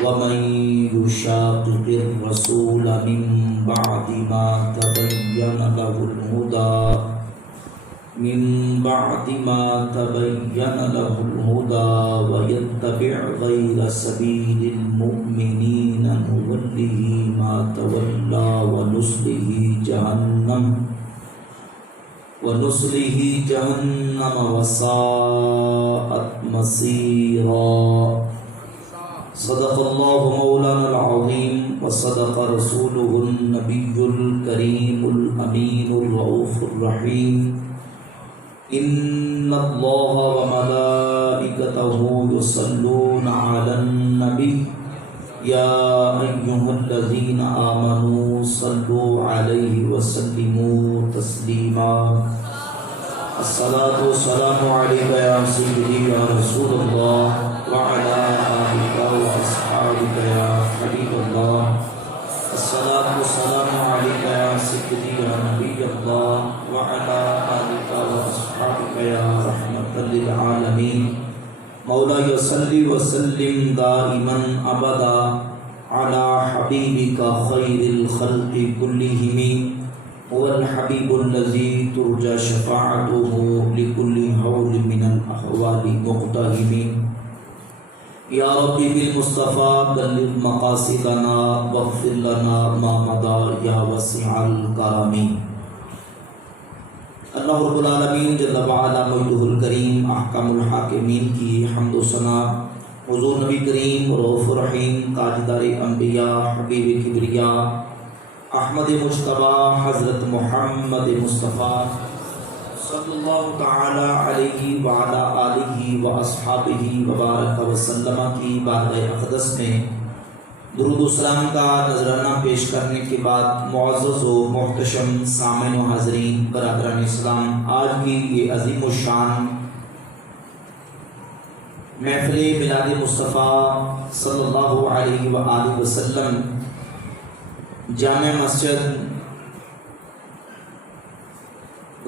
ومن يشاقق الرسول من بعد ما تبين له الهدى ويتبع غير سبيل المؤمنين نوله ما تولى ونصله جهنم وساءت مصيرا. صدق الله مولانا العظيم وصدق رسوله النبي الكريم الأمين الرؤوف الرحيم. إن الله وملائكته يصلون على النبي يا أيها الذين آمنوا صلوا عليه وسلموا تسليما. الصلاة والسلام عليك يا سيدي يا رسول الله وعلى آلك وأصحابك يا حبيب الله. الصلاة والسلام عليك يا سيدي يا نبي الله وعلى آلك وأصحابك يا رحمة للعالمين. مولاي صل وسلم دائما أبدا على حبيبك خير الخلق كلهم. هو الحبيب الذي ترجى شفاعته لكل هول من الأحوال مقتهم. يا ربي بالمصطفى بلغ مقاصدنا واغفر لنا ما مضى يا وسيع الكرم. اللہ رب العالمین جل وعلا مجدہ الکریم احکم الحاکمین کی حمد و ثنا حضور نبی کریم رؤوف الرحیم تاجدار انبیاء حبیب کبریا احمد مجتبی حضرت محمد مصطفیٰ صلی اللہ تعالی علیہ وعلا آلہ واصحابہ وبارک وسلم کی بارگاہ اقدس میں درود و سلام کا نذرانہ پیش کرنے کے بعد معزز و محتشم سامعین و حاضرین برادران اسلام، آج کی یہ عظیم الشان محفل میلاد مصطفیٰ صلی اللہ علیہ وآلہ وسلم جامع مسجد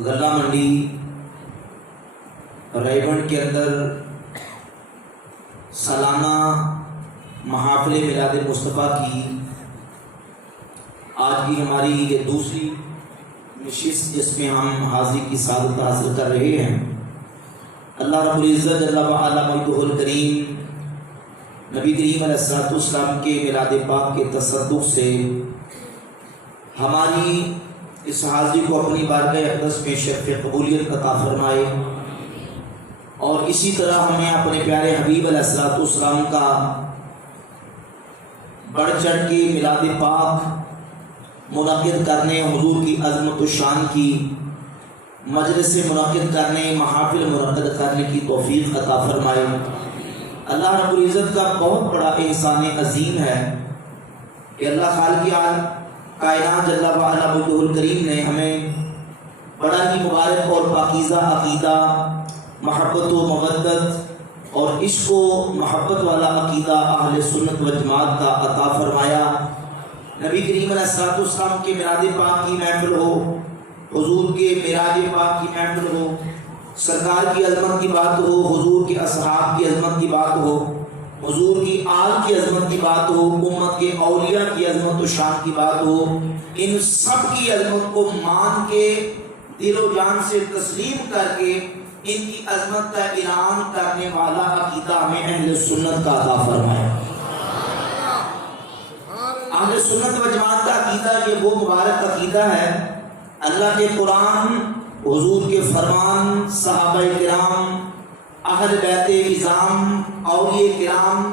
غلہ منڈی رائے کے اندر سالانہ محافل میلاد مصطفیٰ کی آج کی ہماری یہ دوسری نشست جس میں ہم حاضری کی سعادت حاصل کر رہے ہیں. اللہ رب العزت جل وعلا مجدہ الکریم نبی کریم علیہ السلام کے میلاد پاک کے تصدق سے ہماری اس حاضری کو اپنی بارگاہ اقدس میں شرف قبولیت عطا فرمائے، اور اسی طرح ہمیں اپنے پیارے حبیب علیہ السلام کا بڑھ چڑھ کے میلاد پاک منعقد کرنے، حضور کی عظمت و شان کی مجلس منعقد کرنے، محافل منعقد کرنے کی توفیق عطا فرمائے. اللہ رب العزت کا بہت بڑا احسان عظیم ہے کہ اللہ خالق کائنات جل وعلا مجدہ الکریم نے ہمیں بڑا ہی مبارک اور پاکیزہ عقیدہ، محبت و مودت اور عشق و محبت والا عقیدہ اہل سنت و جماعت کا عطا فرمایا. نبی کریم علیہ السلام کے میلاد پاک کی محفل ہو، حضور کے معراج پاک کی محفل ہو، سرکار کی عظمت کی بات ہو، حضور کے اصحاب کی عظمت کی بات ہو، حضور کی آل کی عظمت کی بات ہو، امت کے اولیاء کی عظمت و شان کی بات ہو، ان سب کی عظمت کو مان کے دل و جان سے تسلیم کر کے ان کی عظمت کا اعلان کرنے والا عقیدہ ہمیں اہل سنت کا عطا فرمائے. اہل سنت و جماعت کا عقیدہ یہ وہ مبارک عقیدہ ہے، اللہ کے قرآن، حضور کے فرمان، صحابہ کرام، اہل بیت عظام، اولیاء کرام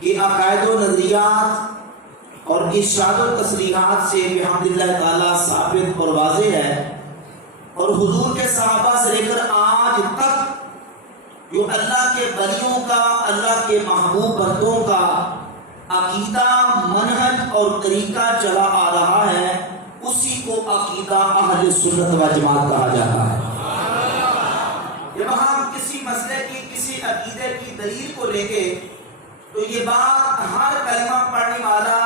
کی عقائد و نظریات اور ارشاد و تصریحات سے بحمداللہ تعالی ثابت اور واضح ہے. اور حضور کے صحابہ سے لے کر آج تک جو اللہ کے ولیوں کا، اللہ کے محبوب بندوں کا عقیدہ، منہج اور طریقہ چلا آ رہا ہے، اسی کو عقیدہ اہل سنت و جماعت کہا جاتا ہے. جب ہم کسی مسئلے کی، کسی عقیدے کی دلیل کو لیں گے تو یہ بات ہر کلمہ پڑھنے والا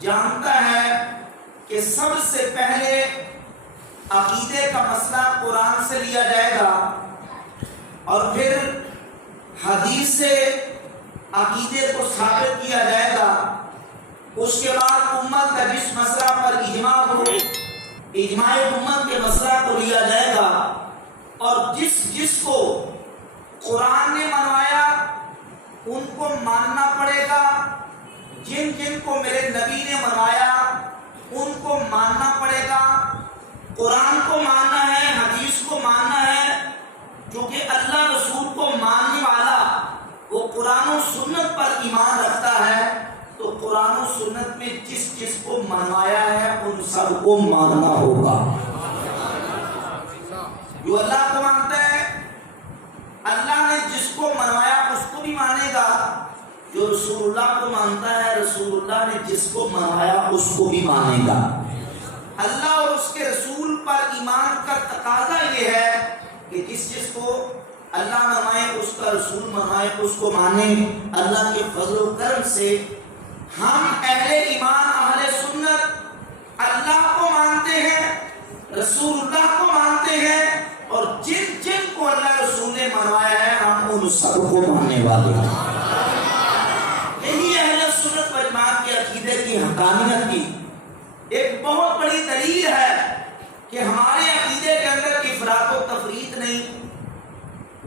جانتا ہے کہ سب سے پہلے عقیدے کا مسئلہ قرآن سے لیا جائے گا اور پھر حدیث سے عقیدے کو ثابت کیا جائے گا، اس کے بعد امت کا جس مسئلہ پر اجماع ہو، اجماع امت کے مسئلہ کو لیا جائے گا، اور جس کو قرآن نے منوایا ان کو ماننا پڑے گا، جن کو میرے نبی نے منوایا ان کو ماننا پڑے گا۔ قرآن کو ماننا ہے، حدیث کو ماننا ہے، کیونکہ اللہ رسول کو ماننے والا وہ قرآن و سنت پر ایمان رکھتا ہے، تو قرآن و سنت میں جس کو منوایا ہے ان سب کو ماننا ہوگا۔ جو اللہ کو مانتا ہے، اللہ نے جس کو منوایا اس کو بھی مانے گا، جو رسول اللہ کو مانتا ہے، رسول اللہ نے جس کو منوایا اس کو بھی مانے گا۔ اللہ اور اس کے رسول پر ایمان کا تقاضا یہ ہے کہ جس کو اللہ منوائے، اس کا رسول منوائے، اس کو مانے۔ اللہ کے فضل و کرم سے ہم اہل ایمان، اہل سنت اللہ کو مانتے ہیں، رسول اللہ کو مانتے ہیں، اور جن کو اللہ رسول نے منوایا ہے ہم ان سب کو ماننے والے ہیں۔ یہی اہل سنت و جماعت کے عقیدے کی حقانیت کی ایک بہت بڑی دلیل ہے کہ ہمارے عقیدے کے اندر افراط و تفریط نہیں،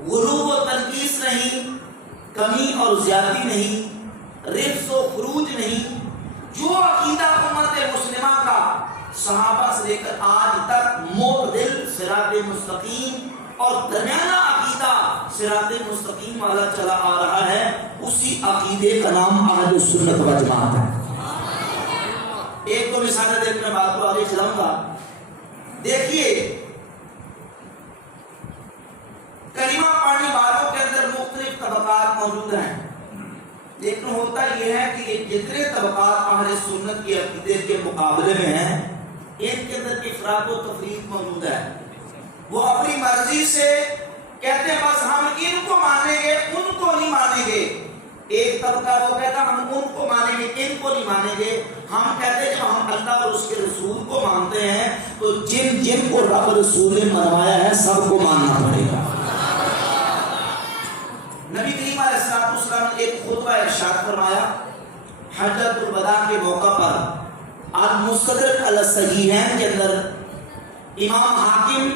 غلو و تنقیص نہیں، کمی اور زیادتی نہیں، رفض و خروج نہیں۔ جو عقیدہ امت مسلمہ کا صحابہ سے لے کر آج تک معتدل صراط مستقیم اور درمیانہ عقیدہ صراط مستقیم والا چلا آ رہا ہے، اسی عقیدے کا نام اہل سنت و جماعت ہے۔ ایک دو مثالیں دیکھ میں بات کو آگے چلاؤں گا۔ دیکھیے، کلمہ پڑھنے والوں کے اندر مختلف طبقات موجود ہیں، لیکن ہوتا یہ ہے کہ یہ جتنے طبقات اہل سنت کے عقیدے کے مقابلے میں ہیں، ان کے اندر افراط و تفریط موجود ہے۔ وہ اپنی مرضی سے کہتے ہیں بس ہم ان کو مانیں گے، ان کو نہیں مانیں گے۔ ایک طبقہ وہ کہتا ہم ان کو مانیں گے، ان کو نہیں مانیں گے۔ ہم کہتے ہیں جب ہم اللہ اور اس کے رسول کو مانتے ہیں تو جن کو رب رسول نے منوایا ہے سب کو ماننا پڑے گا۔ نبی کریم علیہ السلام نے ایک خطبہ ارشاد فرمایا حجۃ الوداع کے موقع پر، المستدرک علی الصحیحین کے اندر امام حاکم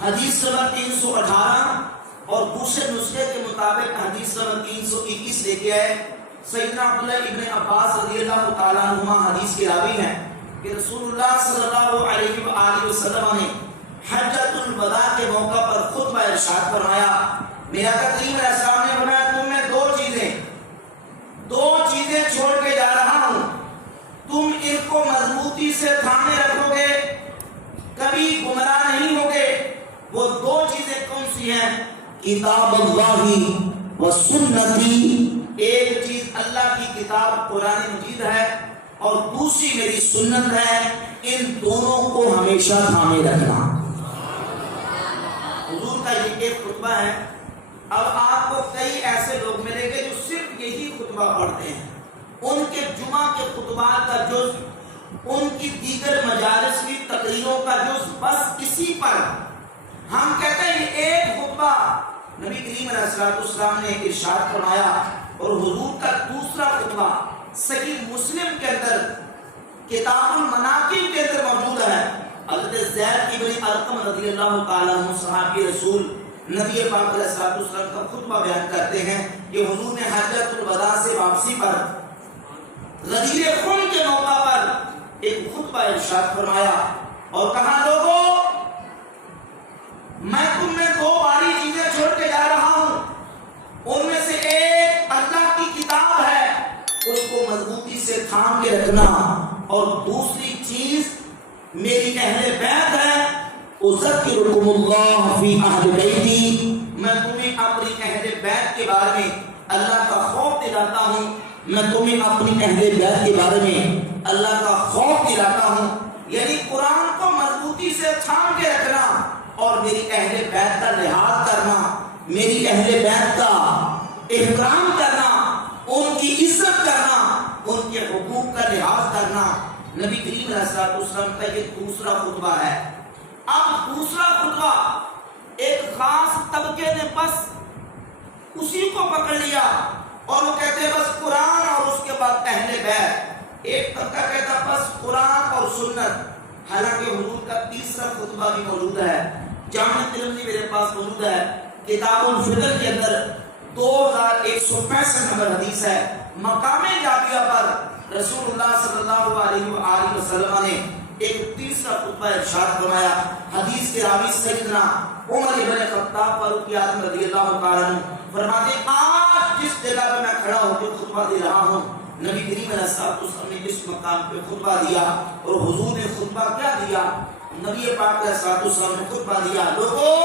حدیث نمبر 318 اور دوسرے نسخے کے مطابق حدیث نمبر 321 لے کے آئے۔ سیدنا عبداللہ ابن عباس رضی اللہ تعالیٰ عنہما حدیث کے راوی ہیں کہ رسول اللہ صلی اللہ علیہ وآلہ وسلم نے حجۃ الوداع کے موقع پر خطبہ ارشاد فرمایا۔ میرا کریم علیہ السلام نے فرمایا تم میں دو چیزیں چھوڑ کے جا رہا ہوں، تم ان کو مضبوطی سے تھامے رکھو گے، کبھی گمراہ نہیں ہوگے۔ وہ دو چیزیں کون سی ہیں؟ کتاب اللہ و سنتی، ایک چیز اللہ کی کتاب قرآن مجید ہے اور دوسری میری سنت ہے، ان دونوں کو ہمیشہ تھامے رکھنا۔ حضور کا یہ ایک خطبہ ہے۔ اب آپ کو کئی ایسے لوگ ملیں گے جو صرف یہی خطبہ پڑھتے ہیں، ان کے جمعہ کے خطبات کا جز، ان کی دیگر مجالس کی تقریروں کا جز، بس اسی پر ہم کہتے ہیں یہ ایک خطبہ نبی کریم علیہ السلام نے ارشاد فرمایا۔ اور حضور کا دوسرا خطبہ صحیح مسلم کے اندر کتاب المناقب کے اندر موجود ہے۔ حضرت زید ابن ارقم رضی اللہ تعالیٰ عنہ صحابی رسول نبی پاک علیہ السلام کا خطبہ بیان کرتے ہیں کہ حضور نے حجۃ الوداع سے واپسی پر غدیر خم کے موقع پر ایک خطبہ ارشاد فرمایا اور کہا لوگوں میں تم میں دو باری چیزیں چھوڑ کے جا رہا ہوں، ان میں سے ایک اللہ کی کتاب ہے، اس کو مضبوطی سے تھام کے رکھنا، اور دوسری چیز میری اہل بیت ہے، اذکرکم اللہ فی اہل بیتی، میں تمہیں اپنی اہل بیت کے بارے میں اللہ کا خوف دلاتا ہوں، میں تمہیں اپنی اہل بیت کے بارے میں اللہ کا خوف دلاتا ہوں۔ یعنی قرآن کو مضبوطی سے تھام کے رکھنا اور میری اہل بیت کا لحاظ کرنا، میری اہل بیت کا احترام کرنا، ان کی عزت کرنا، ان کے حقوق کا لحاظ کرنا، نبی کریم علیہ السلام کا یہ دوسرا خطبہ ہے۔ اب دوسرا خطبہ ایک خاص طبقے نے بس اسی کو پکڑ لیا اور وہ کہتے ہیں بس قرآن اور اس کے بعد اہل بیت. ایک طبقہ کہتا بس قرآن اور سنت. حالانکہ حضور کا تیسرا خطبہ بھی موجود ہے, جامع ترمذی میرے پاس موجود ہے, کتاب الفطر کے اندر 2165 نمبر حدیث ہے. مقام جابیہ پر رسول اللہ صلی اللہ علیہ وآلہ وسلم نے ایک تیسرا خطبہ ارشاد فرمایا. حدیث کے راوی سیدنا عمر بن خطاب فاروق اعظم رضی اللہ تعالیٰ عنہ فرماتے ہیں آج جس جگہ پہ میں کھڑا ہو کے خطبہ دے رہا ہوں, نبی کریم علیہ الصلوۃ والسلام نے اس مقام پہ خطبہ دیا. اور حضور نے خطبہ کیا دیا؟ نبی پاک علیہ الصلوۃ والسلام نے خطبہ دیا, لوگوں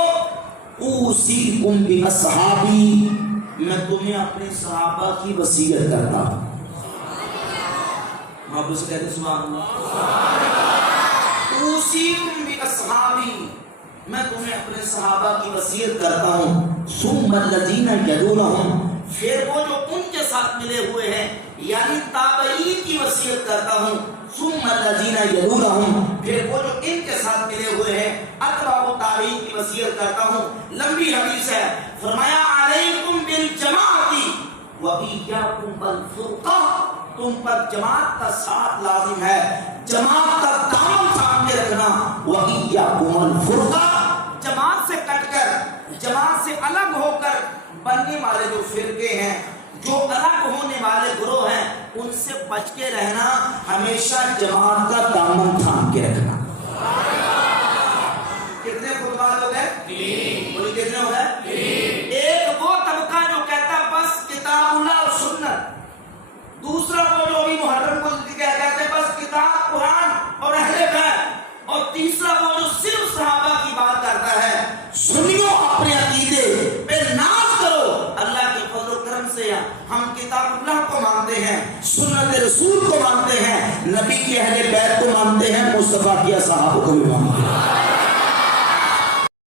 اوصیکم باصحابی, میں تمہیں اپنے صحابہ کی وصیت کرتا ہوں. آپ اسے کہتے ہیں سبحان اللہ. اوصیکم باصحابی, میں تمہیں اپنے صحابہ کی وصیت کرتا ہوں. ثم الذین یلونہم, پھر وہ جو ان کے ساتھ ملے ہوئے ہیں یعنی تابعین کی وصیت کرتا ہوں. ثم الذین یلونہم, پھر وہ جو ان کے ساتھ ملے ہوئے ہیں اتباع تابعین کی وصیت کرتا ہوں. لمبی حدیث ہے. فرمایا علیکم بالجماعۃ وإیاکم بالفرقہ, تم پر جماعت کا ساتھ لازم ہے, جماعت کا دامن تھام کے رکھنا. وإیاکم الفرقہ, جماعت سے کٹ کر, جماعت سے الگ ہو کر بننے والے جو فرقے ہیں, جو الگ ہونے والے گروہ ہیں, ان سے بچ کے رہنا. ہمیشہ جماعت کا دامن تھام کے رکھنا. کتنے خطبہ ہو گئے؟ 3. بولیے کتنے ہو گئے؟ 3. ایک وہ طبقہ جو کہتا بس کتاب اللہ اور سنت, دوسرا وہ جو ابھی محرم کو کہتے ہیں بس کتاب قرآن اور اہل بیت, اور تیسرا وہ جو صرف صحابہ کی بات کرتا ہے. سنیو اپنے عقیدے پہ ناز کرو. اللہ کے فضل و کرم سے ہم کتاب اللہ کو مانتے ہیں, سنت رسول کو مانتے ہیں, نبی کی اہل بیت کو مانتے ہیں, مصطفیٰ کی صحابہ کو بھی مانتے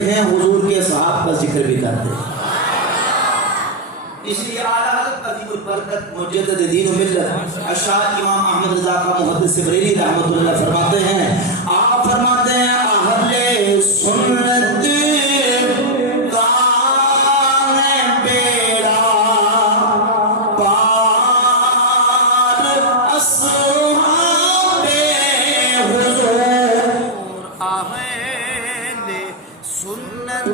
ہیں, حضور کے صحابہ کا ذکر بھی کرتے ہیں. اس لیے اعلیٰ حضرت عظیم البرکت مجدد دین و ملت اشاعرہ امام احمد رضا خان محدث بریلوی رحمۃ اللہ فرماتے ہیں, آپ فرماتے ہیں اہل سنت کا ہے بیڑا پار, اصحاب حضور اہل سنت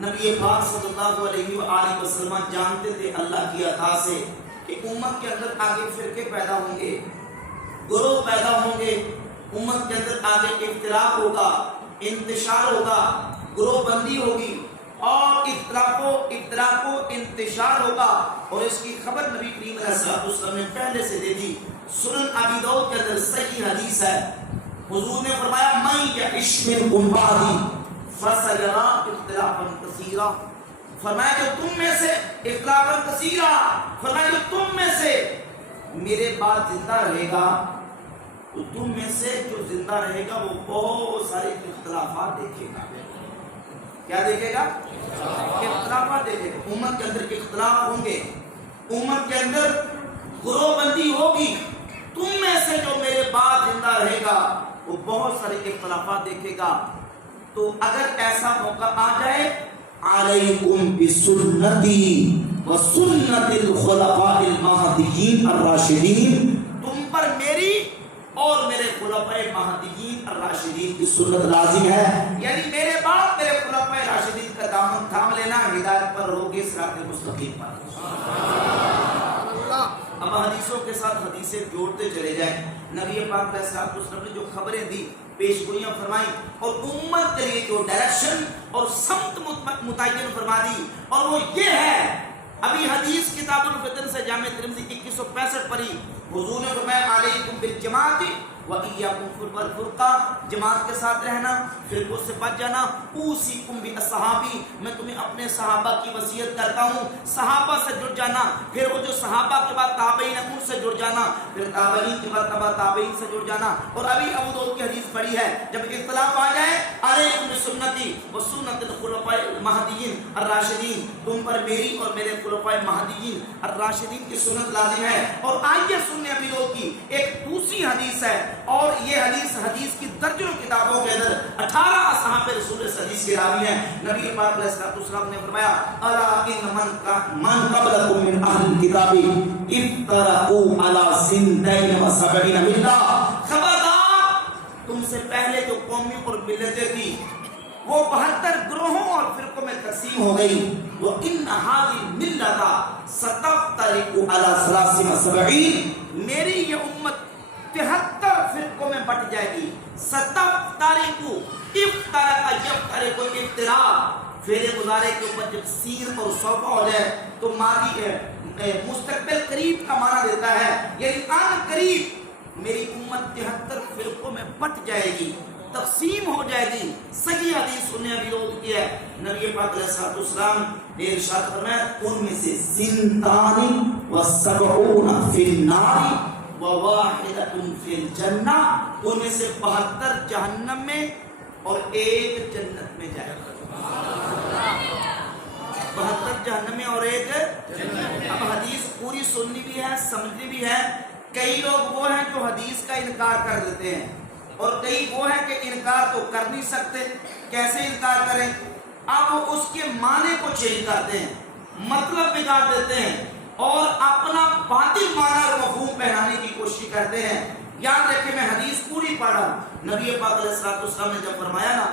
نبی پاک صلی اللہ علیہ وآلہ وسلم جانتے تھے اللہ کی عطا سے کہ امت کے اندر آگے فرقے پیدا ہوں گے, گروہ پیدا ہوں گے, امت کے اندر آگے اختلاف ہوگا, انتشار ہوگا, گروہ بندی ہوگی اور اختلاف و انتشار ہوگا. اور اس کی خبر نبی کریم علیہ الصلوۃ والسلام نے پہلے سے دے دی. سنن ابی داؤد کے اندر صحیح حدیث ہے, حضور نے فرمایا من یعش منکم بعدی فسیری اختلافا کثیرا, فرمایا کہ تم میں سے اختلافا کثیرا, فرمایا کہ تم میں سے میرے بعد زندہ رہے گا, تو تم میں سے جو زندہ رہے گا وہ بہت سارے اختلافات دیکھے گا. کیا دیکھے گا؟ اختلافات دیکھے گا. امت کے اندر اختلاف ہوں گے, امت کے اندر گروہ بندی ہوگی. تم میں سے جو میرے بعد زندہ رہے گا وہ بہت سارے اختلافات دیکھے گا. تو اگر ایسا موقع آ جائے, علیکم بسنتی وسنت الخلفاء المہدیین الراشدین, تم پر میری اور میرے خلفاء مہدیین الراشدین کی سنت لازم ہے. یعنی میرے بعد میرے خلفاء راشدین کا دامن تھام لینا, ہدایت پر ہوگی, صراط مستقیم پر. اب حدیثوں کے ساتھ حدیثیں جوڑتے چلے جائیں. نبی پاک علیہ الصلوۃ والسلام نے جو خبریں دی, پیش گوئیاں فرمائی, اور امت کے لیے جو ڈائریکشن اور سمت متعین فرما دی, اور وہ یہ ہے. ابھی حدیث کتاب الفتن سے جامع ترمذی 2165 پڑھی, حضور نے فرمایا علیکم بالجماعت وَإِيَّاكُمْ وَالْفُرْقَةَ، جماعت کے ساتھ رہنا، فرقوں سے بچ جانا. اوصیکم بِأَصْحَابِی، میں تمہیں اپنے صحابہ کی وصیت کرتا ہوں، صحابہ سے جڑ جانا. پھر وہ جو صحابہ کے بعد تابعین ہیں ان سے جڑ جانا، پھر تابعین کے بعد تبع تابعین سے جڑ جانا. اور ابھی ابو داؤد کی حدیث پڑھی ہے، جب اختلاف آ جائے علیکم بسنتی وسنت الخلفاء المہدیین الراشدین، تم پر میری اور میرے خلفاء مہدیین الراشدین کی سنت لازم ہے. اور آئیے سنیں ابی داؤد کی ایک دوسری حدیث ہے، اور یہ حدیث کی درجنوں کتابوں کے اندر 18 اصحاب رسول اس حدیث کے راوی ہیں. نبی پاک علیہ السلام نے فرمایا الا ان من قبلکم من اہل الکتاب افترقوا علی 72 ملہ، خبردار تم سے پہلے جو قومیں اور ملتیں تھی وہ 72 گروہوں اور فرقوں میں تقسیم ہو گئی. وَإِنَّ هَذِهِ الْمِلَّةَ سَتَفْتَرِقُ عَلَى 73، میری یہ امت 73 فرقوں میں بٹ جائے گی. ستفترقو، افترق یفترق افتراق، فعل مضارع کے اوپر جب سین اور صوفہ ہو جائے تو ماضی مستقبل قریب کا معنی دیتا ہے، یعنی آن قریب میری امت 73 فرقوں میں بٹ جائے گی، تقسیم ہو جائے گی. صحیح حدیث سننے ابی داؤد کی ہے. نبی پاک علیہ السلام نے ارشاد فرمایا ان میں سے 72 فی النار وواحدۃ فی الجنہ، ان میں سے 72 جہنم میں اور ایک جنت میں جائے گا. 72 جہنم میں اور ایک جنت. اب حدیث پوری سننی بھی ہے، سمجھنی بھی ہے. کئی لوگ وہ ہیں جو حدیث کا انکار کر دیتے ہیں، اور کئی وہ ہیں کہ انکار تو کر نہیں سکتے. کیسے انکار کریں؟ اب وہ اس کے معنی کو چینج کرتے ہیں، مطلب بگاڑ دیتے ہیں اور اپنا باطل معنی اور مفہوم پہنانے کی کوشش کرتے ہیں. یاد رکھیں میں حدیث پوری پڑھا. نبی پاک علیہ السلام نے جب فرمایا نا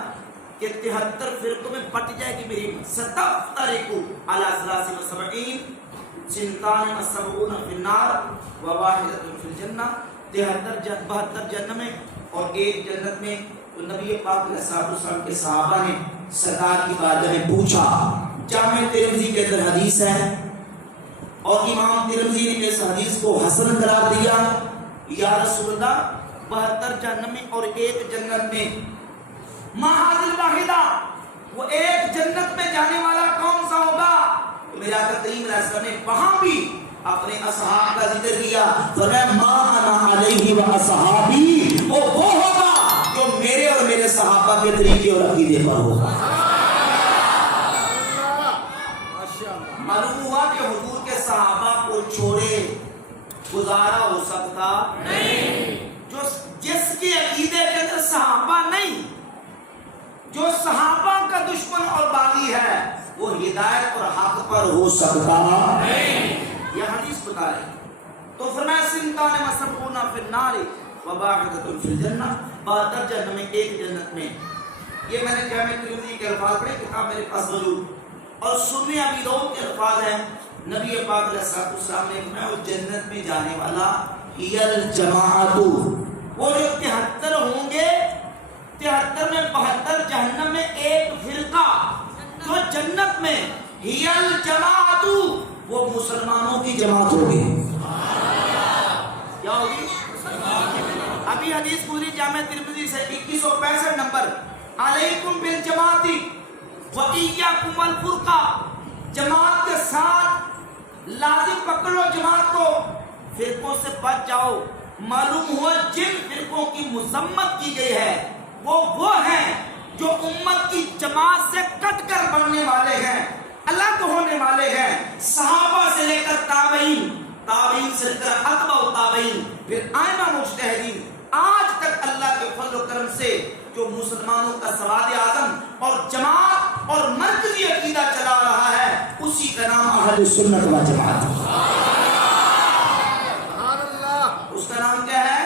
کہ 73 فرقوں میں بٹ جائے گی میری امت، ستفترقو علی 73 72 فی النار وواحدۃ فی الجنہ، 72 جنت میں اور ایک جنت میں. تو نبی پاک علیہ السلام کے صحابہ نے سرکار کی بارگاہ میں پوچھا، جامع ترمذی کے اندر حدیث ہے اور امام ترمذی نے اس حدیث کو حسن قرار دیا، یا رسول اللہ 72 جہنم میں اور ایک جنت میں، ما هذه الواحدہ، وہ ایک جنت میں جانے والا کون سا ہوگا؟ تو میرے آقا کریم علیہ السلام نے وہاں بھی اپنے اصحاب کا ذکر کیا، فرمایا ما انا علیہ و اصحابی، وہ ہوگا جو میرے اور میرے صحابہ کے طریقے اور عقیدے پر ہوگا. معلوم ہوا کہ حضور کے صحابہ کو چھوڑے گزارا ہو سکتا نہیں. جو جس کے عقیدے کے اندر صحابہ نہیں، جو صحابہ کا دشمن اور باغی ہے، وہ ہدایت اور حق پر ہو سکتا نہیں. یہ حدیث بتا رہی. تو فرمایا 72 فی النار وواحدۃ فی الجنہ، 72 جنت میں ایک جنت میں. یہ میں نے جامع ترمذی کے الفاظ پڑھے، کتاب میرے پاس موجود، اور سنن ابی داؤد کے الفاظ ہیں. نبی پاک علیہ السلام نے فرمایا وہ جنت میں جانے والا ہی الجماعت، وہ جو 73 ہوں گے، 73 میں 72 جہنم میں ایک فرقہ، جو جنت میں ہی الجماعت، وہ مسلمانوں کی جماعت ہوگی. کیا ہوگی؟ ابھی حدیث پوری جامع ترمذی سے 2165 نمبر، علیکم بالجماعت وَإِيَّاكُمْ وَالْفُرْقَةَ، جماعت کے ساتھ لازم پکڑ لو جماعت کو، فرقوں سے بچ جاؤ. معلوم ہوا جن فرقوں کی مذمت کی گئی ہے وہ ہیں جو امت کی جماعت سے کٹ کر بننے والے ہیں، الگ ہونے والے ہیں. صحابہ سے لے کر تابعین، تابعین سے لے کر اتباع تابعین، پھر ائمہ مجتہدین، آج تک اللہ کے فضل و کرم سے جو مسلمانوں کا سواد اعظم اور جماعت اور مرکزی عقیدہ چلا رہا ہے، اسی کا نام اہل سنت و جماعت. اس کا نام کیا ہے؟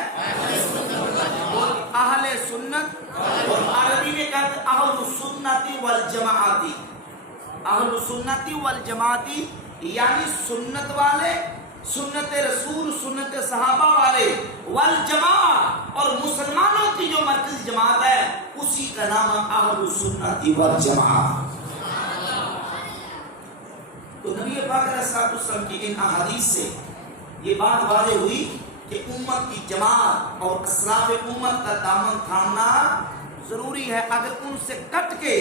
اہل سنت. اور عربی میں کہتے ہیں اہل سنتی والجماعتی. اہل سنتی والجماعتی یعنی سنت والے، سنت رسول، سنت صحابہ والے، والجماعت اور مسلمانوں کی جو مرکزی جماعت ہے اسی کا نام اہل سنت والجماعت. تو نبی پاک علیہ السلام کی ان احادیث سے یہ بات واضح ہوئی کہ امت کی جماعت اور اسلاف امت کا دامن تھامنا ضروری ہے. اگر ان سے کٹ کے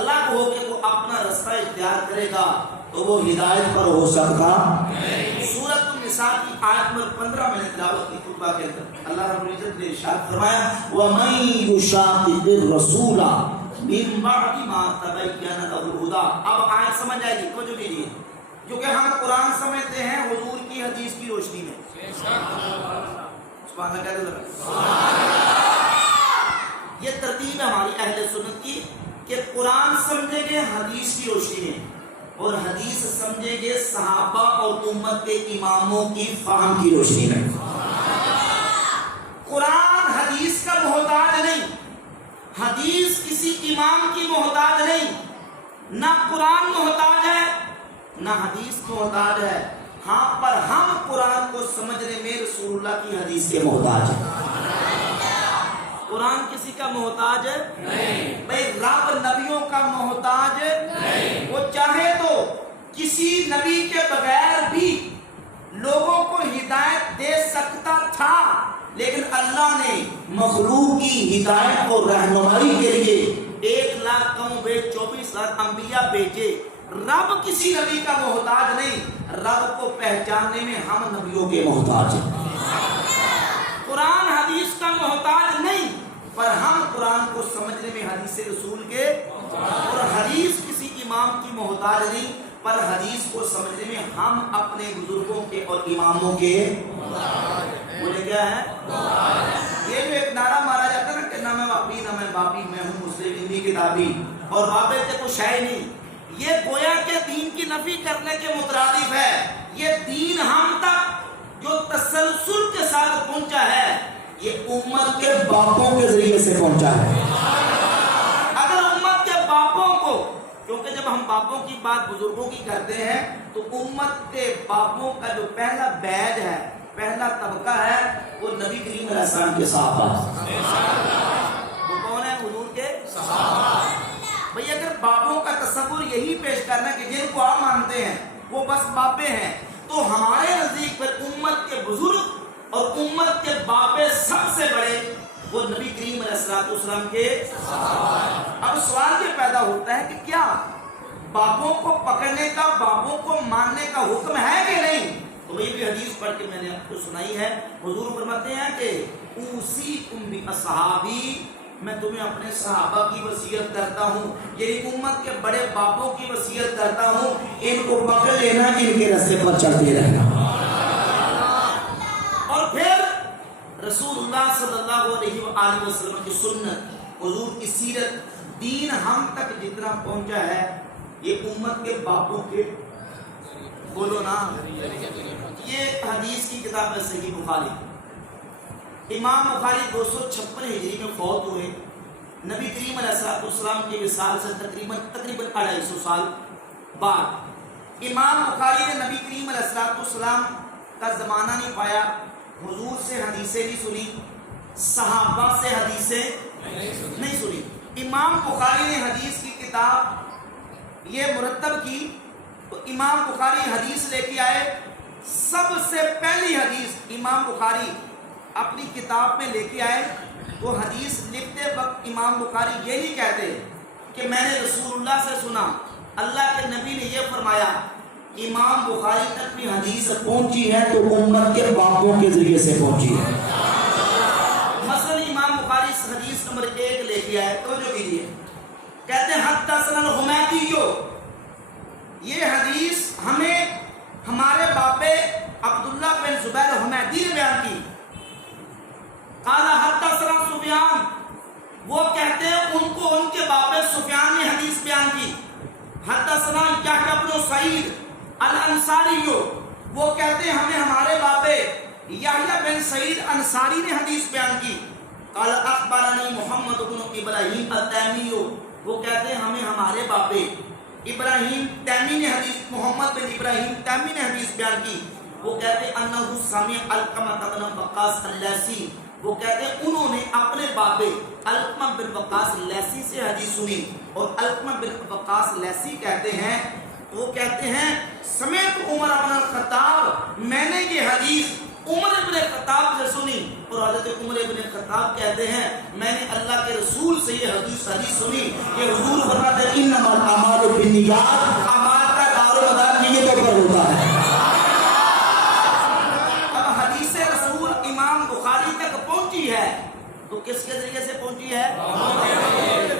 الگ ہو کے وہ اپنا رستہ اختیار کرے گا تو وہ ہدایت پر ہو سکتا. سورۃ النساء کی آیت نمبر 15 میں نے تلاوت کی خطبہ کے اندر اللہ رب العزت نے ارشاد فرمایا وَمَن يُشَاقِقِ الرَّسُولَ من بعد ما تبین له الهدى. اب آیت سمجھ آئے گی, توجہ دیجیے, جو کہ ہم قرآن سمجھتے ہیں حضور کی حدیث کی روشنی میں. سبحان اللہ کہہ دو. یہ ترتیب ہے ہماری اہل سنت کی کہ قرآن سمجھیں گے حدیث کی روشنی میں, اور حدیث سمجھیں گے صحابہ اور امت کے اماموں کی فہم کی روشنی میں. قرآن حدیث کا محتاج نہیں, حدیث کسی امام کی محتاج نہیں, نہ قرآن محتاج ہے نہ حدیث محتاج ہے. ہاں پر ہم قرآن کو سمجھنے میں رسول اللہ کی حدیث کے محتاج ہیں. قرآن کسی کا محتاج ہے نہیں, بھائی رب نبیوں کا محتاج نہیں. وہ چاہے تو کسی نبی کے بغیر بھی لوگوں کو ہدایت دے سکتا تھا, لیکن اللہ نے مخلوق کی ہدایت اور رہنمائی کے لیے 1,24,00,000 انبیاء بھیجے. رب کسی نبی کا محتاج نہیں, رب کو پہچاننے میں ہم نبیوں کے محتاج ہیں. قرآن حدیث کا محتاج نہیں, پر ہم قرآن کو سمجھنے میں حدیث رسول کے, اور حدیث کسی امام کی محتاج نہیں, پر حدیث کو سمجھنے میں ہم اپنے بزرگوں کے اور اماموں کے بولے کیا ہے. یہ جو ایک نعرہ مارا جاتا ہے نا کہ نہ میں باپی نہ میں باپی, میں ہوں مسلم ہندی کتابی, اور بابے سے کچھ ہے نہیں, یہ گویا کے دین کی نفی کرنے کے مترادف ہے. یہ دین ہم تک جو تسلسل کے ساتھ پہنچا ہے یہ امت کے باپوں کے ذریعے سے پہنچا ہے. اگر امت کے باپوں کو, کیونکہ جب ہم باپوں کی بات بزرگوں کی کرتے ہیں تو امت کے باپوں کا جو پہلا بیج ہے, پہلا طبقہ ہے, وہ نبی کریم علیہ السلام کے صحابہ. وہ کون ہے؟ حضور کے صحابہ. بھئی اگر باپوں کا تصور یہی پیش کرنا کہ جن کو آپ مانتے ہیں وہ بس باپے ہیں, تو ہمارے نزدیک پر امت کے بزرگ اور امت کے باپے سب سے بڑے وہ نبی کریم علیہ السلام کے صحابہ. اب سوال یہ پیدا ہوتا ہے کہ کیا باپوں کو پکڑنے کا, باپوں کو ماننے کا حکم ہے کہ نہیں؟ تو یہ بھی حدیث پڑھ کے میں نے آپ کو سنائی ہے. حضور فرماتے ہیں کہ اوصیکم باصحابی, میں تمہیں اپنے صحابہ کی وصیت کرتا ہوں, یعنی امت کے بڑے باپوں کی وصیت کرتا ہوں, ان کو پکڑ لینا, ان کے راستے پر چلتے رہنا. اور پھر رسول اللہ صلی اللہ علیہ وآلہ وسلم کی سنت, حضور کی سیرت, دین ہم تک جتنا پہنچا ہے یہ امت کے باپوں کے, بولو نا, یہ حدیث کی کتاب ہے صحیح بخاری. امام بخاری 256 ہجری میں فوت ہوئے, نبی کریم علیہ السلام کے وصال سے تقریباً 250 سال بعد. امام بخاری نے نبی کریم علیہ السلام کا زمانہ نہیں پایا, حضور سے حدیثیں نہیں سنی, صحابہ سے حدیثیں نہیں سنی. امام بخاری نے حدیث کی کتاب یہ مرتب کی, تو امام بخاری حدیث لے کے آئے. سب سے پہلی حدیث امام بخاری اپنی کتاب میں لے کے آئے, وہ حدیث لکھتے وقت امام بخاری یہ نہیں کہتے کہ میں نے رسول اللہ سے سنا, اللہ کے نبی نے یہ فرمایا. امام بخاری تک بھی حدیث پہنچی ہے تو امت کے باپوں کے ذریعے سے پہنچی ہے. مثلا امام بخاری حدیث نمبر 1 لے کے آئے, تو جو کیجیے, کہتے ہیں حدثنا الحمیدی, یہ حدیث ہمیں ہمارے باپے عبداللہ بن زبیر حمیدی نے بیان کی. قال حدثنا سفیان, وہ کہتے ہیں ان کو ان کے باپے سفیان نے حدیث بیان کی. حدثنا یحییٰ بن سعید الانصاری, وہ کہتے ہیں ہمیں ہمارے باپے یحییٰ بن سعید انصاری نے حدیث بیان کی. قال اخبرنی محمد بن ابراہیم التیمی, وہ کہتے ہیں ہمیں ہمارے باپے ابراہیم تیمی نے حدیث, محمد بن ابراہیم تیمی نے حدیث بیان کی. وہ کہتے ہیں انہو سمع علقمہ بن وقاص اللیثی, وہ کہتے ہیں انہوں نے اپنے باپے علقمہ بن وقاص لیثی سے حدیث سنی. اور علقمہ بن وقاص لیثی کہتے ہیں, وہ کہتے ہیں سمیت عمر بن الخطاب, میں نے یہ حدیث عمر ابن خطاب سے سنی اور حضرت عمر ابن خطاب کہتے ہیں میں نے اللہ کے رسول سے یہ حدیث سنی کہ حضور فرماتے ہیں انما الاعمال بالنیات، اعمال کا دار و مدار نیتوں پر ہوتا ہے۔ اب حدیث رسول امام بخاری تک پہنچی ہے تو کس کے ذریعے سے پہنچی ہے؟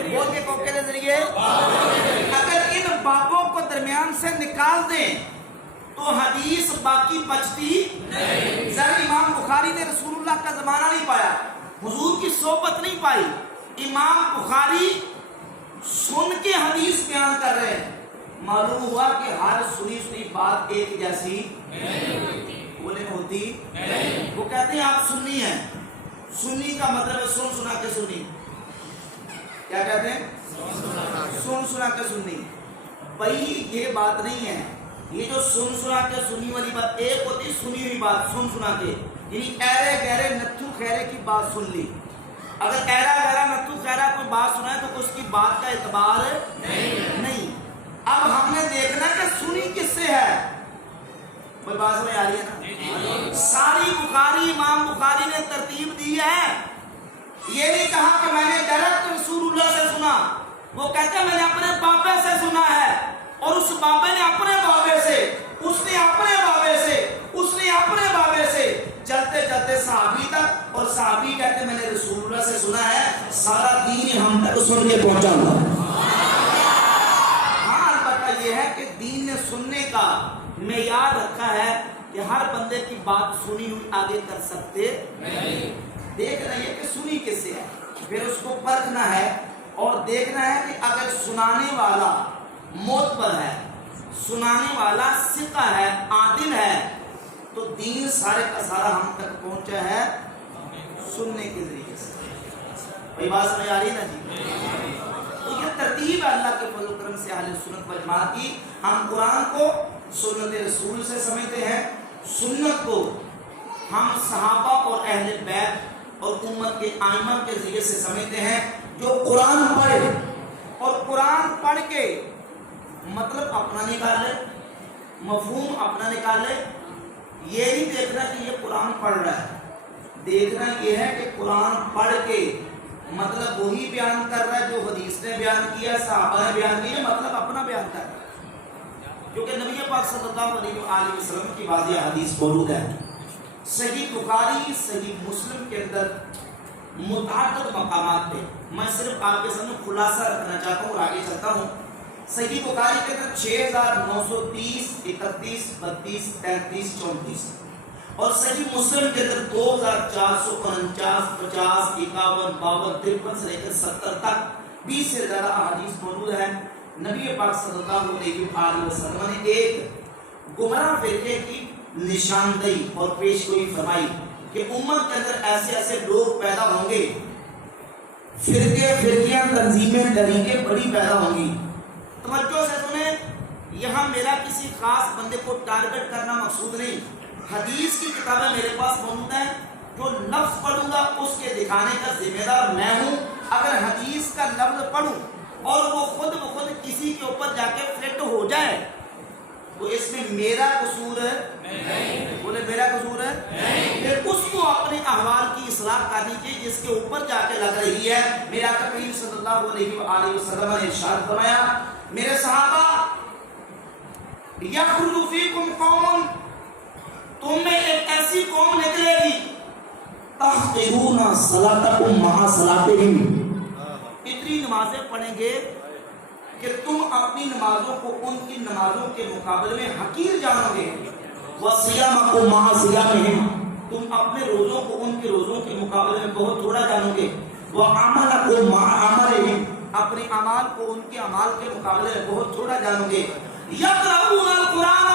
بول کے کوکے کے ذریعے۔ اگر ان بابوں کو درمیان سے نکال دیں تو حدیث باقی بچتی نہیں۔ ذرا امام بخاری نے رسول اللہ کا زمانہ نہیں پایا، حضور کی صحبت نہیں پائی، امام بخاری سن کے حدیث بیان کر رہے ہیں، معلوم ہوا کہ ہر سنی بات ایک جیسی بولے ہوتی نہیں۔ وہ کہتے ہیں آپ سنی ہیں، سنی کا مطلب ہے سن سنا کے سنی، کیا کہتے ہیں؟ سن سنا کے سنی۔ بھائی یہ بات نہیں ہے، یہ جو سن سنا کے سنی والی بات ایک ہوتی سنی ہوئی بات سن سنا کے، یعنی ایرے گہرے نتھو خیرے کی بات سن لی۔ اگر ایرا گہرا نتھو خیرا کوئی بات سنائے تو اس کی بات کا اعتبار نہیں۔ اب ہم نے دیکھنا کہ سنی کس سے ہے، کوئی بات سمجھ آ رہی ہے نا؟ ساری بخاری امام بخاری نے ترتیب دی ہے، یہ نہیں کہا کہ میں نے ڈائریکٹ رسول اللہ سے سنا، وہ کہتے ہیں میں نے اپنے بابے سے سنا ہے، اور اس بابے نے اپنے بابے سے، اس نے اپنے بابے سے، اس نے اپنے بابے سے، چلتے چلتے صحابی تک، اور صحابی کہتے ہیں میں نے رسول اللہ سے سنا ہے، سارا دین ہم تک سن کے پہنچا ہوا ہے۔ ہاں البتہ یہ ہے کہ دین نے سننے کا معیار رکھا ہے کہ ہر بندے کی بات سنی ہوئی آگے کر سکتے نہیں، دیکھنا یہ کہ سنی کس سے ہے، پھر اس کو پرکھنا ہے اور دیکھنا ہے کہ اگر سنانے والا معتبر ہے، سنانے والا ثقہ ہے، عادل ہے، تو دین سارے کا سارا ہم تک پہنچا ہے سننے کے ذریعے سے۔ بھائی بات سمجھ آ رہی ہے نا جی؟ تو یہ ترتیب ہے اللہ کے فضل و کرم سے اہل سنت و جماعت کی۔ ہم قرآن کو سنت رسول سے سمجھتے ہیں، سنت کو ہم صحابہ اور اہل بیت اور امت کے ائمہ کے ذریعے سے سمجھتے ہیں، جو قرآن پڑھے اور قرآن پڑھ کے مطلب اپنا نکالے، مفہوم اپنا نکالے، یہ نہیں دیکھنا کہ یہ قرآن پڑھ رہا ہے، دیکھنا یہ ہے کہ قرآن پڑھ کے مطلب وہی بیان کر رہا ہے جو حدیث نے بیان کیا، صحابہ نے بیان کیا، مطلب اپنا بیان کر رہا ہے، کیونکہ نبی پاک صلی اللہ علیہ وآلہ وسلم کی واضح حدیث موجود ہے صحیح بخاری صحیح مسلم کے اندر متعدد مقامات پہ۔ میں صرف آپ کے سامنے خلاصہ رکھنا چاہتا ہوں اور آگے چلتا ہوں۔ صحیح بخاری کے اندر 6930 31 32 33 34 اور صحیح مسلم کے اندر 2449 50 51 52 53 سے لے کر 70 تک 20 سے زیادہ احادیث موجود ہیں۔ نبی پاک صلی اللہ علیہ وسلم نے ایک گمراہ فرقے کی نشاندہی اور پیشگوئی فرمائی کہ امت کے اندر ایسے ایسے لوگ پیدا ہوں گے، فرقے فرقیاں تنظیمیں طریقے بڑی پیدا ہوں گی۔ توجہ سے سنیں، یہاں میرا کسی خاص بندے کو ٹارگٹ کرنا مقصود نہیں، حدیث کی کتابیں میرے پاس موجود ہیں، جو لفظ پڑھوں گا اس کے دکھانے کا ذمہ دار میں ہوں۔ اگر حدیث کا لفظ پڑھوں اور وہ خود بخود کسی کے اوپر جا کے فٹ ہو جائے تو اس میں میرا قصور ہے نہیں، بولے میرا قصور ہے نہیں، پھر اس کو اپنے احوال کی اصلاح کرنی چاہیے جس کے اوپر جا کے لگ رہی ہے۔ میرا کریم صلی اللہ علیہ وآلہ وسلم نے ارشاد فرمایا، میرے صحابہ، یخرج فیکم قوم، تم میں ایک ایسی قوم نکلے گی، تحقرون صلاتکم مع صلاتہم، اتنی نمازیں پڑھیں گے کہ تم اپنی نمازوں کو ان کی نمازوں کے مقابلے میں حقیر جانو گے، وصیامکم مع صیامہم، تم اپنے روزوں کو ان کے روزوں کے مقابلے میں بہت تھوڑا جانو گے، وعملکم مع عملہم، اپنے اعمال کو ان کے اعمال کے مقابلے میں بہت تھوڑا جانو گے، یقرؤون القرآن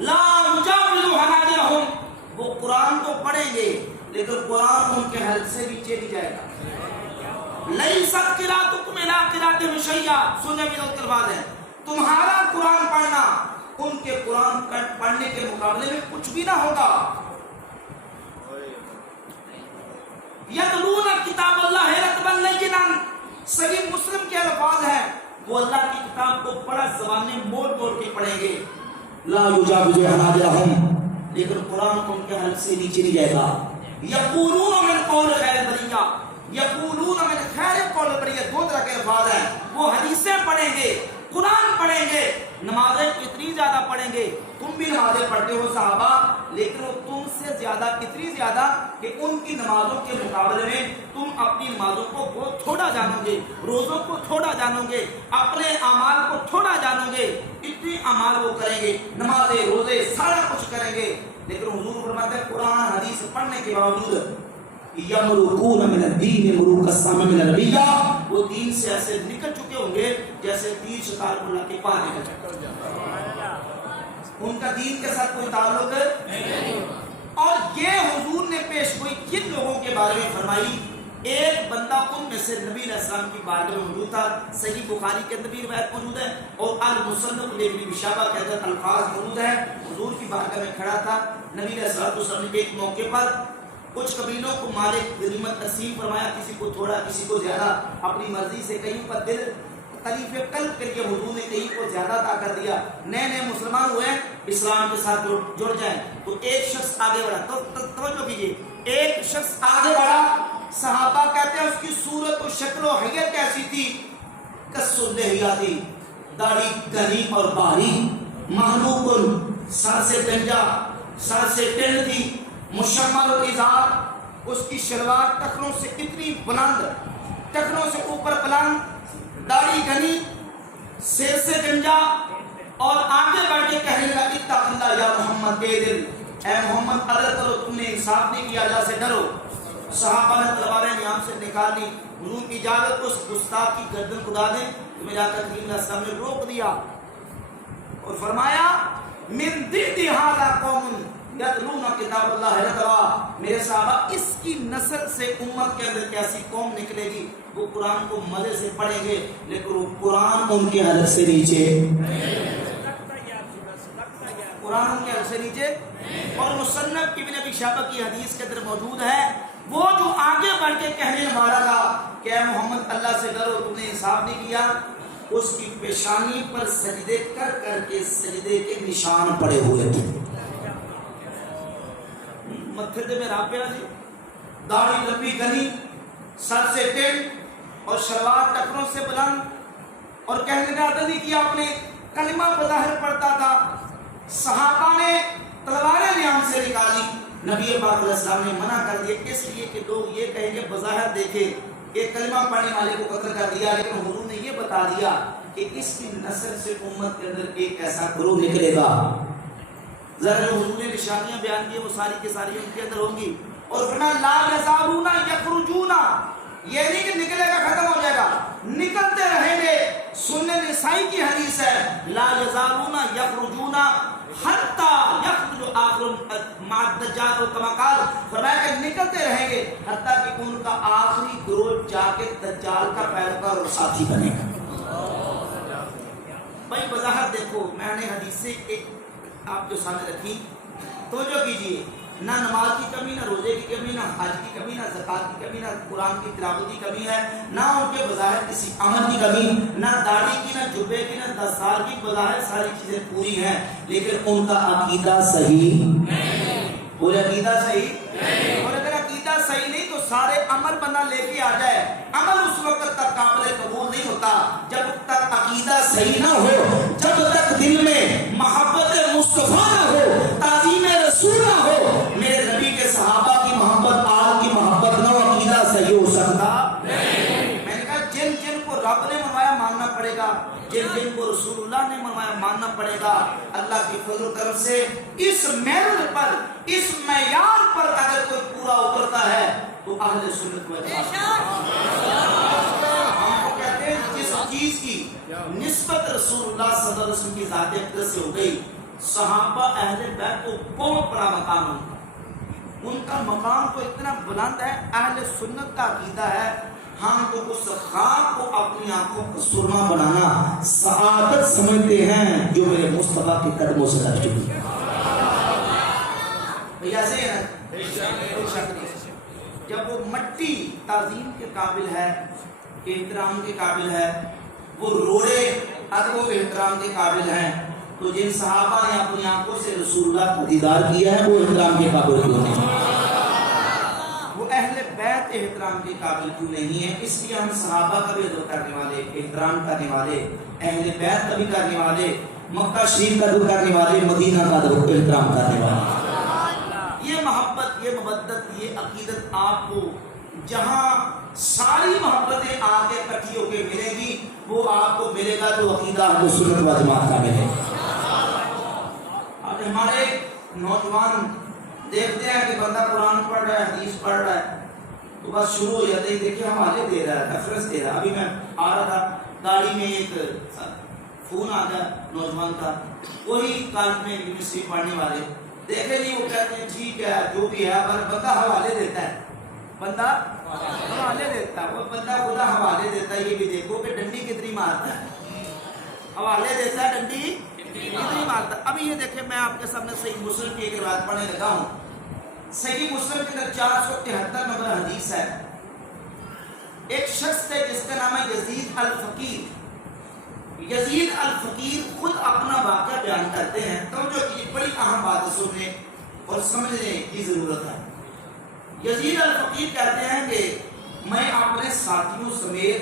لا یجاوز حناجرہم، وہ قرآن تو پڑھیں گے لیکن قرآن ان کے حلق سے نیچے نہیں جائے گا۔ لیست قراتکم الی قراتہم شیئا، سننے میں الفاظ ہے، تمہارا قرآن پڑھنا ان کے قرآن پڑھنے کے مقابلے میں کچھ بھی نہ ہوگا۔ یتلون کتاب اللہ رتبا لینا، صحیح مسلم کے الفاظ ہیں، وہ اللہ کی کتاب کو بڑا زبانیں موڑ موڑ کے پڑھیں گے، لا یجاوز حناجرہم، لیکن قرآن ان کے حلق سے نیچے نہیں جائے گا. یقولون من قول خیر البریہ، یقولون من خیر قول البریہ، دو طرح کے الفاظ ہیں. وہ حدیثیں پڑھیں گے، قرآن پڑھیں گے، نمازیں اتنی زیادہ پڑھیں گے، تم بھی نمازیں پڑھتے ہو صحابہ، لیکن وہ تم سے زیادہ، اتنی زیادہ کہ ان کی نمازوں کے مقابلے میں تم اپنی نمازوں کو بہت تھوڑا جانو گے، روزوں کو تھوڑا جانو گے، اپنے اعمال کو تھوڑا جانو گے. اتنی اعمال وہ کریں گے، نمازیں روزے سارا کچھ کریں گے، لیکن حضور فرماتے ہیں قرآن حدیث پڑھنے کے باوجود یمرقون من الدین مروق السم من الربیہ، وہ دین سے ایسے نکل چکے ہوں گے جیسے تیر شکار کو اللہ کے پار نکل چکے. ان کا دین کے ساتھ کوئی تعلق نہیں. اور یہ حضور نے پیش گوئی کن لوگوں کے بارے میں فرمائی؟ ایک بندہ ان میں سے نبی علیہ السلام کی بارگاہ میں موجود تھا. صحیح بخاری کے اندر بھی روایت موجود ہے اور المصنف ابن شہاب کے اندر الفاظ موجود ہے. حضور کی بارگاہ میں کھڑا تھا. نبی علیہ السلام نے ایک موقع پر کچھ قبیلوں کو مال غنیمت تقسیم فرمایا، کسی کو تھوڑا کسی کو زیادہ، اپنی مرضی سے. کہیں پر دل تکلیف قلب کر کے حضور نے کہیں کو زیادہ عطا کر دیا. نئے نئے مسلمان ہوئے، اسلام کے ساتھ جڑ جائیں. تو ایک شخص آگے بڑھا، تو توجہ کیجیے، ایک شخص آگے بڑھا. صحابہ کہتے ہیں اس کی صورت و شکل و حیت کیسی تھی؟ کسل لحیاتی، داڑھی گھنی اور باریک، محنوق، سر سے گنجا، سر سے ٹیڑھ تھی، مشمل الازار، اس کی شلوار ٹخنوں سے اتنی بلند، ٹخنوں سے اوپر بلند، داڑھی گھنی، سر سے گنجا، اور آگے بڑھ کے کہنے لگا اتق اللہ یا محمد، دے دل، اے محمد عدل کرو، تم نے انصاف نہیں کیا، اللہ سے ڈرو. صحابہ نے تلواریں نیام سے نکال لی. حضور کی اجازت کو اس گستاخ کی گردن اڑا دیں. تمہیں جا کر نبی علیہ السلام نے روک دیا اور فرمایا من ضد ھذا قوم یتلون کتاب اللہ رتوا. میرے صحابہ، اس کی نسل سے امت کے اندر کیسی قوم نکلے گی وہ قرآن کو مزے سے پڑھیں گے لیکن وہ قرآن ان کے حلق سے نیچے، قرآن ان کے حلق سے نیچے. اور مصنف ابن ابی شیبہ کی حدیث کے اندر موجود ہے، وہ جو آگے بڑھ کے کہنے والا تھا کہ اے محمد اللہ سے ڈرو، تم نے انصاف نہیں کیا، اس کی پیشانی پر سجدے کر کر کے سجدے کے نشان پڑے ہوئے تھے. متھے پہ رابعہ جی، داڑھی لمبی گھنی، سر سے ٹیڑھ اور شلوار ٹخنوں سے بلند، اور کہنے کا عدل نہیں کیا، اپنے کلمہ بظاہر پڑھتا تھا. صحابہ نے تلواریں نیام سے نکالی. نبی پاک علیہ السلام نے منع کر دیا اس لیے کہ لوگ یہ کہیں گے بظاہر دیکھیں ایک کلمہ پڑھنے والے کو قتل کر دیا، لیکن حضور نے یہ بتا دیا کہ اس کی نسل سے امت کے اندر ایک ایسا گروہ نکلے گا. ذرا جو حضور نے نشانیاں بیان کی وہ ساری کی ساری ان کے اندر ہوں گی. اور فرمایا لا یزالون یخرجون، یہ نہیں کہ نکلے گا ختم ہو جائے گا، نکلتے رہیں گے. سنن نسائی کی حدیث ہے لا یزالون یخرجون حتی یخرج آخر مع الدجال و کما قال، فرمایا کہ نکلتے رہیں گے حتیٰ کہ ان کا آخری گروہ جا کے دجال کا پیروکار اور ساتھی بنے گا. بھائی بظاہر دیکھو، میں نے حدیثیں ایک آپ جو سامنے رکھی، توجہ کیجئے، نہ نماز کی کمی، نہ روزے کی کمی، نہ حج کی کمی، نہ زکات کی کمی، نہ قرآن کی تلاوت کی کمی ہے، نہ ان کے بظاہر کسی عمل کی کمی، نہ داڑھی کی، نہ جبے کی، نہ دستار کی، بظاہر ساری چیزیں پوری ہیں، لیکن ان کا عقیدہ صحیح نہیں. بولے عقیدہ صحیح نہیں. اور اگر عقیدہ صحیح نہیں تو سارے عمل بنا لے کے آ جائے، عمل اس وقت تک قابل قبول نہیں ہوتا جب تک عقیدہ صحیح نہ ہو، جب تک دل میں محبت مصطفیٰ نہ ہو، تعظیم رسول نہ ہو. میرے نبی کے صحابہ کی محبت، آل کی محبت نہ ہو، عقیدہ صحیح ہو سکتا نہیں. میں نے کہا جن جن کو رب نے منوایا ماننا پڑے گا، جن جن کو رسول اللہ نے منوایا ماننا پڑے گا. اللہ کی فضل و کرم سے اس میل پر، اس معیار پر اگر کوئی پورا اترتا ہے تو اہل سنت و ہم کو کہتے ہیں جس چیز کی نسبت رسول اللہ صلی اللہ علیہ وسلم کی ذات اقدس سے ہو گئی، صحابہ اہل بیت کو بہت بڑا مقام ہے. ان کا مقام تو اتنا بلند ہے. اہل سنت کا عقیدہ ہے ہم کو اس خاک کو اپنی آنکھوں کو سرما بنانا سعادت سمجھتے ہیں جو میرے مصطفیٰ کے قدموں سے کر چکی ہے. ایسے ہے کوئی شک نہیں. جب وہ مٹی تعظیم کے قابل ہے، احترام کے قابل ہے، وہ روڑے ادب و احترام کے قابل ہیں، تو جن صحابہ نے اپنی آنکھوں سے رسول اللہ کو دیدار کیا ہے وہ احترام کے قابل کیوں نہیں؟ وہ اہل بیت احترام کے قابل کیوں نہیں ہے؟ اس لیے ہم صحابہ کا بھی ادب کرنے والے، احترام کرنے والے، اہل بیت کا بھی کرنے والے، مکہ شریف کا ادب کرنے والے، مدینہ کا ادب احترام کرنے والے۔ یہ محبت، یہ مودت، یہ عقیدت آپ کو جہاں ساری محبتیں آ کے اکٹھی ہو کے ملے گی، وہ آپ کو ملے گا تو عقیدہ اہل سنت و جماعت کا ملے گا۔ آج ہمارے نوجوان دیکھتے ہیں کہ بندہ قرآن پڑھ رہا ہے، حدیث پڑھ رہا ہے تو بس شروع ہو جاتے ہیں، دیکھیں حوالے دے رہا ہے، ریفرنس دے رہا ہے۔ ابھی میں آ رہا تھا گاڑی میں ایک فون آ گیا نوجوان کا، وہی کالج میں یونیورسٹی پڑھنے والے، دیکھے نہیں، وہ کہتے ہیں ٹھیک ہے جو بھی ہے، بندہ حوالے دیتا ہے، بندہ حوالے دیتا ہے، وہ بندہ خدا حوالے دیتا ہے۔ یہ بھی دیکھو کہ ڈنڈی کتنی مارتا ہے، حوالے دیتا ہے، ڈنڈی کتنی مارتا ہے۔ ابھی یہ دیکھیں میں آپ کے سامنے صحیح مسلم کی ایک روایت پڑھنے لگا ہوں۔ صحیح مسلم کے اندر 473 نمبر حدیث ہے۔ ایک شخص تھے جس کا نام ہے یزید الفقیر۔ یزید الفقیر خود اپنا واقعہ بیان کرتے ہیں، توجہ کی بڑی اہم بات سننے اور سمجھنے کی ضرورت ہے۔ یزید الفقیر کہتے ہیں کہ میں اپنے ساتھیوں سمیت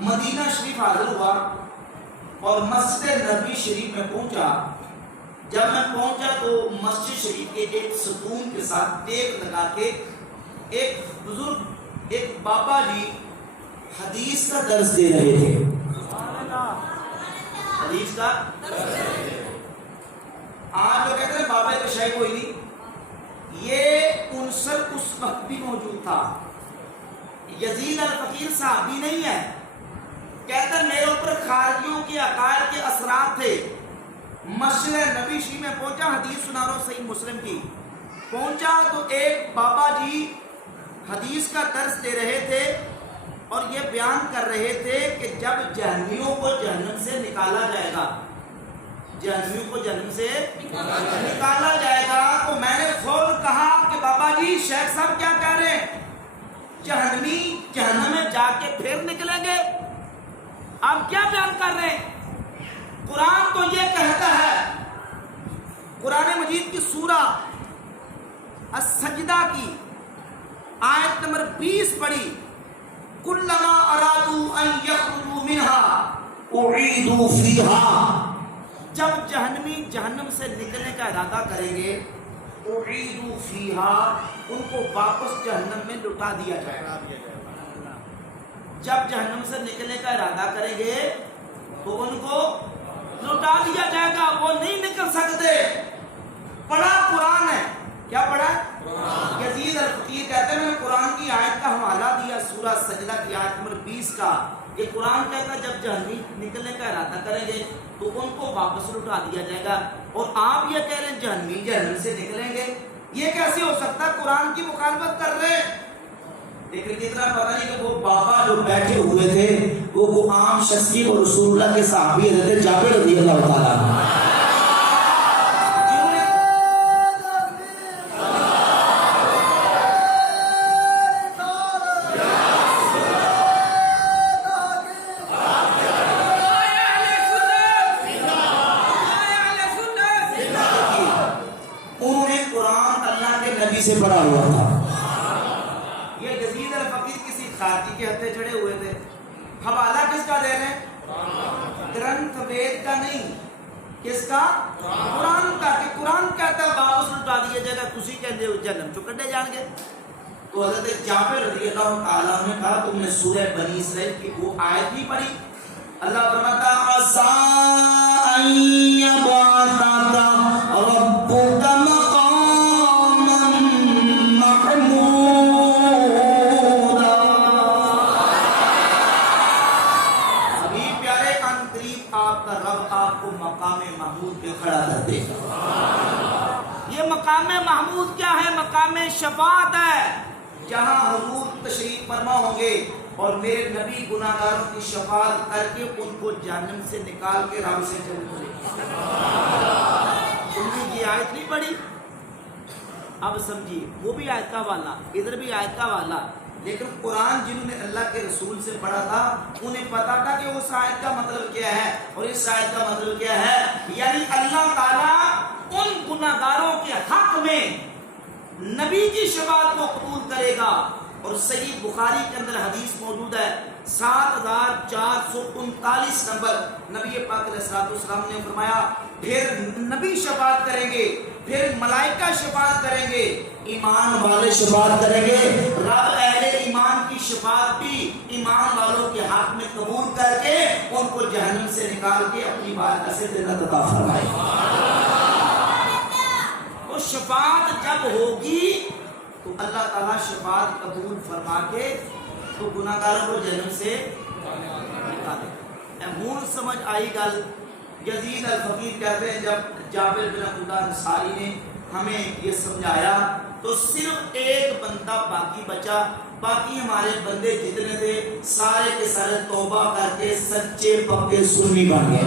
مدینہ شریف حاضر ہوا اور مسجد نبی شریف میں پہنچا۔ جب میں پہنچا تو مسجد شریف کے ایک ستون کے ساتھ ٹیک لگا کے ایک بزرگ، ایک بابا جی حدیث کا درس دے رہے تھے۔ حدیث کا آج جو کہتے ہیں بابا کا شاہی کوئی نہیں، یہ عنصر اس وقت بھی موجود تھا۔ یزید الفقیر صحابی نہیں ہے، کہتا ہے میرے اوپر خارجیوں کے عقائد کے اثرات تھے۔ مسجد نبی شریف میں پہنچا، حدیث سنا رہا ہوں صحیح مسلم کی، پہنچا تو ایک بابا جی حدیث کا درس دے رہے تھے اور یہ بیان کر رہے تھے کہ جب جہنمیوں کو جہنم سے نکالا جائے گا، جہنمیوں کو جہنم سے نکالا جائے گا، تو میں نے فوراً کہا کہ بابا جی شیخ صاحب کیا کہہ رہے ہیں، جہنمی جہنم میں جا کے پھر نکلیں گے؟ آپ کیا بیان کر رہے ہیں؟ قرآن تو یہ کہتا ہے، قرآن مجید کی سورہ السجدہ کی آیت نمبر 20 پڑھی، کلما ارادوا ان یخرجوا منها اعیدوا فیہا، جب جہنمی جہنم سے نکلنے کا ارادہ کریں گے، اعیدوا فیہا، ان کو واپس جہنم میں لٹا دیا جائے گا۔ جب جہنم سے نکلنے کا ارادہ کریں گے تو ان کو لٹا دیا جائے گا، وہ نہیں نکل سکتے۔ پڑھا قرآن ہے، کیا پڑھا؟ یزید الفقیر کہتے ہیں میں نے قرآن کی آیت کا حوالہ دیا، سورہ سجدہ کی آیت نمبر 20 کا۔ یہ قرآن کہتا ہے جب جہنمی نکلنے کا ارادہ کریں گے تو ان کو واپس لٹا دیا جائے گا، اور آپ یہ کہہ رہے ہیں جہنمی جہنم سے نکلیں گے، یہ کیسے ہو سکتا ہے؟ قرآن کی مخالفت کر رہے ہیں۔ لیکن اتنا پتہ نہیں کہ وہ بابا جو بیٹھے ہوئے تھے وہ عام شخص کی، وہ رسول اللہ کے صحابی حضرت جابر رضی اللہ تعالیٰ عنہ۔ انہوں نے قرآن اللہ کے نبی سے پڑھا ہوا تھا۔ خارجی کے ہتھے چڑھے ہوئے تھے۔ حوالہ کس کا دے رہے ہیں؟ گرنتھ وید کا نہیں، کس کا؟ قرآن کا، کہ قرآن کہتا ہے واپس لٹا دیا جائے گا، تسی کہتے ہو جہنم چو کڈے جان گے۔ تو حضرت جابر رضی اللہ تعالیٰ نے کہا تم نے سورہ بنی اسرائیل کی وہ آیت نہیں پڑھی؟ اللہ فرماتا عسیٰ ان یبعثک ربک مقاما محمودا۔ مقام محمود پہ کھڑا کر دے گا۔ یہ مقام محمود کیا ہے؟ مقام شفاعت ہے، جہاں حضور تشریف فرما ہوں گے اور میرے نبی گناہگاروں کی شفاعت کر کے ان کو جہنم سے نکال کے راہ سے جنت لے جائیں گے۔ تم نے یہ آیت نہیں پڑھی؟ اب سمجھیے، وہ بھی آیت کا حوالہ، ادھر بھی آیت کا حوالہ، لیکن قرآن جنہوں نے اللہ کے رسول سے پڑھا تھا انہیں پتا تھا کہ اس آیت کا مطلب کیا ہے اور اس آیت کا مطلب کیا ہے. یعنی اللہ تعالیٰ ان گناہگاروں کے حق میں نبی کی شفاعت کو قبول کرے گا. اور صحیح بخاری کے اندر حدیث موجود ہے 7439 نمبر. نبی پاک علیہ السلام نے فرمایا پھر نبی شفاعت کریں گے, پھر ملائکہ شفاعت کریں گے, ایمان والے شفاعت کریں گے. رب اہل ایمان کی شفاعت بھی ایمان والوں کے حق میں قبول کر کے ان کو جہنم سے نکال کے اپنی بارگاہ سے جنت عطا فرمائے. وہ شفاعت جب ہوگی تو اللہ تعالیٰ شفاعت قبول فرما کے تو گناہگاروں کو جہنم سے نکالے. ہوں سمجھ آئی گل. یزید الفقیر کہتے ہیں جب جابر بن عبداللہ انصاری نے ہمیں یہ سمجھایا تو صرف ایک بندہ باقی بچا, باقی ہمارے بندے جتنے تھے سارے کے سارے توبہ کر کے سچے پکے سنی بن گئے.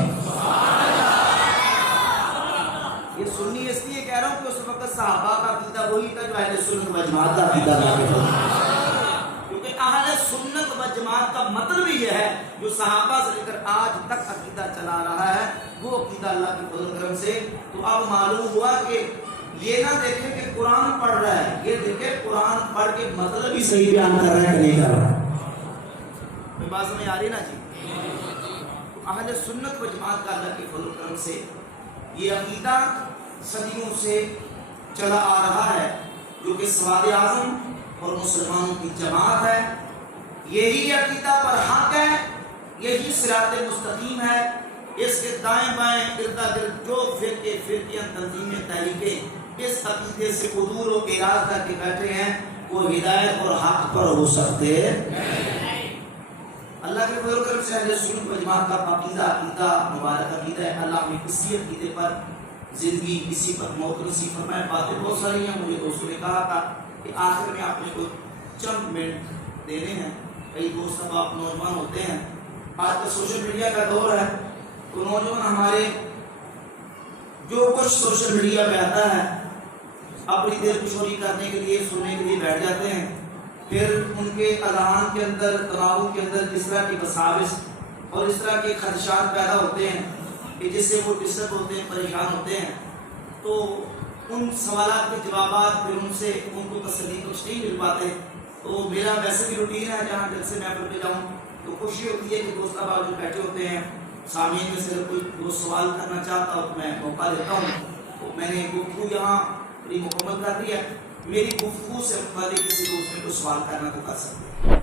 یہ سنی اس لیے کہہ رہا ہوں کہ اس وقت صحابہ کا عقیدہ وہی تھا جو اہل سنت و جماعت کا عقیدہ تھا. کیونکہ اہل سنت و جماعت کا مطلب یہ ہے جو صحابہ سے لے کر آج تک عقیدہ چلا رہا ہے وہ عقیدہ اللہ کے فضل و کرم سے. تو اب معلوم ہوا کہ یہ نہ دیکھیں کہ قرآن پڑھ رہا ہے, یہ دیکھیں قرآن پڑھ کے مطلب ہی صحیح بیان کر رہا ہے کہ نہیں کر رہا. کوئی بات سمجھ آ رہی نا جی. اہل سنت و جماعت کا اللہ کے فضل و کرم سے یہ عقیدہ صدیوں سے چلا آ رہا ہے جو کہ سواد اعظم اور مسلمانوں کی جماعت ہے. یہی عقیدہ پر حق ہے, یہی صراط مستقیم ہے. اس کے دائیں بائیں اردا گرد جو فرقے فرقیاں تنظیمیں تحریکیں اس عقیدے سے عدول و اعراض کر کے بیٹھے ہیں وہ ہدایت اور حق پر ہو سکتے نہیں. اللہ کے فضل و کرم سے اہل سنت و جماعت کا پاکیزہ عقیدہ مبارک عقیدہ ہے. اللہ نے اسی عقیدے پر زندگی اسی پر موت نصیب فرمائے. باتیں بہت ساری ہیں. مجھے دوستوں نے کہا تھا کہ آخر میں آپ نے کوئی چند منٹ دینے ہیں. کئی دوست اب آپ نوجوان ہوتے ہیں, آج کا سوشل میڈیا کا دور ہے تو نوجوان ہمارے جو کچھ سوشل میڈیا پہ آتا ہے اپنی دل کو چوری کرنے کے لیے سننے کے لیے بیٹھ جاتے ہیں. پھر ان کے اذہان کے اندر تناؤ کے اندر اس طرح کی وساوس اور اس طرح کے خدشات پیدا ہوتے ہیں کہ جس سے وہ ڈسٹرب ہوتے ہیں, پریشان ہوتے ہیں. تو ان سوالات کے جوابات پھر ان سے ان کو تسلی کچھ نہیں مل پاتے. تو میرا ویسے بھی روٹین ہے جہاں دل سے میں پہ جاؤں تو خوشی ہوتی ہے کہ دوست اب جو بیٹھے ہوتے ہیں سامعین میں سے کوئی دوست سوال کرنا چاہتا ہو تو میں موقع دیتا ہوں. تو میں نے گفتگو یہاں پوری مکمل کر دی ہے. میری گفتگو سے متعلق کسی دوست نے کوئی سوال کرنا تو کر سکتے ہیں.